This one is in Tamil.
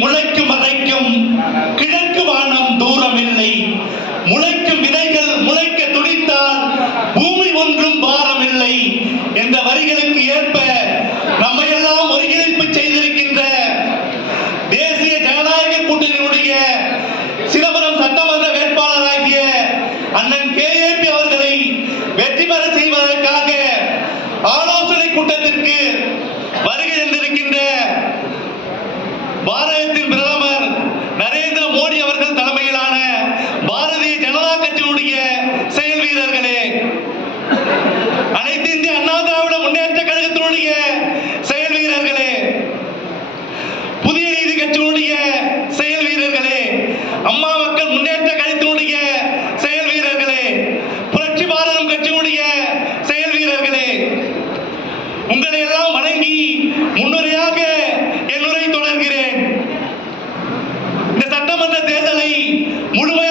முளைக்கும் வரைக்கும் கிழக்கு வானம் தூரம் இல்லை. முளைக்கும் விதைகள் முளைக்க துடித்தால் பூமி ஒன்றும் பாரம் இல்லை என்ற வரிகளுக்கு ஏற்ப நம்மையெல்லாம் ஒருங்கிணைப்பு செய்திருக்கின்ற தேசிய ஜனநாயக கூட்டணியுடைய சிதம்பரம் சட்டமன்ற வேட்பாளராகிய அண்ணன் KAP அவர்களை வெற்றி பெற செய்வதற்காக ஆலோசனை கூட்டத்திற்கு வருகை தந்திருக்கின்ற பாரதத்தின் பிரதமர் நரேந்திர மோடி அவர்கள் தலைமையிலான பாரதிய ஜனதா கட்சியினுடைய செயல் வீரர்களே, அனைத்து இந்திய அண்ணா திராவிட முன்னேற்ற கழகத்தினுடைய செயல் வீரர்களே, புதிய நீதி கட்சியினுடைய செயல் வீரர்களே, அம்மா மக்கள் முன்னேற்ற கழகத்தினுடைய செயல் வீரர்களே, புரட்சி பாரதம் கட்சியினுடைய செயல் வீரர்களே, உங்களை எல்லாம் வணங்கி முன்னுரையாக என்னுரை தொடர்கிறேன். இந்த சட்டமன்ற தேர்தலை முழுமையாக